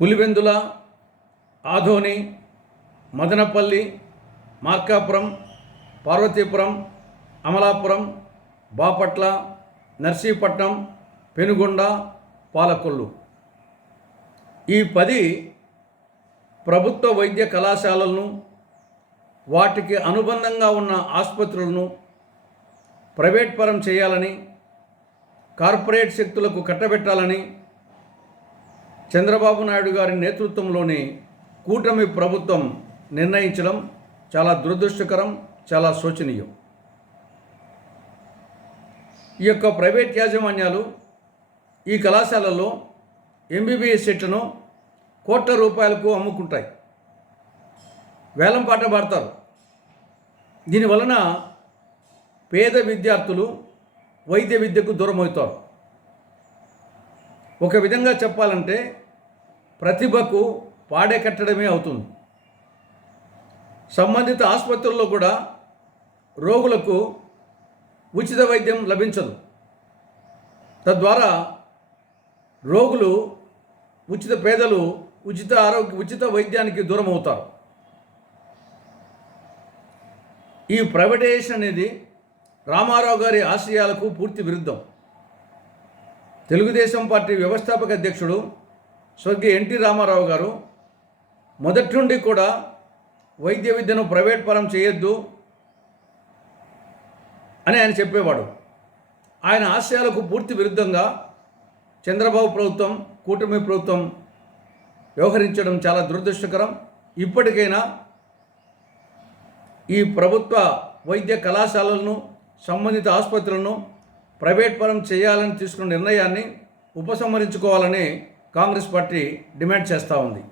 పులివెందుల ఆధోని మదనపల్లి మార్కాపురం పార్వతీపురం అమలాపురం బాపట్ల నర్సీపట్నం పెనుగొండ పాలకొల్లు. ఈ పది ప్రభుత్వ వైద్య కళాశాలలను వాటికి అనుబంధంగా ఉన్న ఆసుపత్రులను ప్రైవేట్ పరం చేయాలని కార్పొరేట్ శక్తులకు కట్టబెట్టాలని చంద్రబాబు నాయుడు గారి నేతృత్వంలోని కూటమి ప్రభుత్వం నిర్ణయించడం చాలా దురదృష్టకరం చాలా శోచనీయం. ఈ యొక్క ప్రైవేట్ యాజమాన్యాలు ఈ కళాశాలలో ఎంబీబీఎస్ సీట్లను కోట్ల రూపాయలకు అమ్ముకుంటాయి. వేలం పాట పాడతారు దీనివలన పేద విద్యార్థులు వైద్య విద్యకు దూరమవుతారు. ఒక విధంగా చెప్పాలంటే ప్రతిభకు పాడే కట్టడమే అవుతుంది. సంబంధిత ఆసుపత్రుల్లో కూడా రోగులకు ఉచిత వైద్యం లభించదు. తద్వారా రోగులు ఉచిత పేదలు ఉచిత ఆరోగ్య ఉచిత వైద్యానికి దూరం అవుతారు. ఈ ప్రైవేటైజేషన్ అనేది రామారావు గారి ఆశయాలకు పూర్తి విరుద్ధం. తెలుగుదేశం పార్టీ వ్యవస్థాపక అధ్యక్షుడు స్వర్గీయ ఎన్టీ రామారావు గారు మొదటి నుండి కూడా వైద్య విద్యను ప్రైవేట్ పరం చేయొద్దు అని ఆయన చెప్పేవాడు. ఆయన ఆశయాలకు పూర్తి విరుద్ధంగా చంద్రబాబు ప్రభుత్వం కూటమి ప్రభుత్వం వ్యవహరించడం చాలా దురదృష్టకరం. ఇప్పటికైనా ఈ ప్రభుత్వ వైద్య కళాశాలలను సంబంధిత ఆసుపత్రులను ప్రైవేట్ పరం చేయాలని తీసుకున్న నిర్ణయాన్ని ఉపసంహరించుకోవాలని కాంగ్రెస్ పార్టీ డిమాండ్ చేస్తూ ఉంది.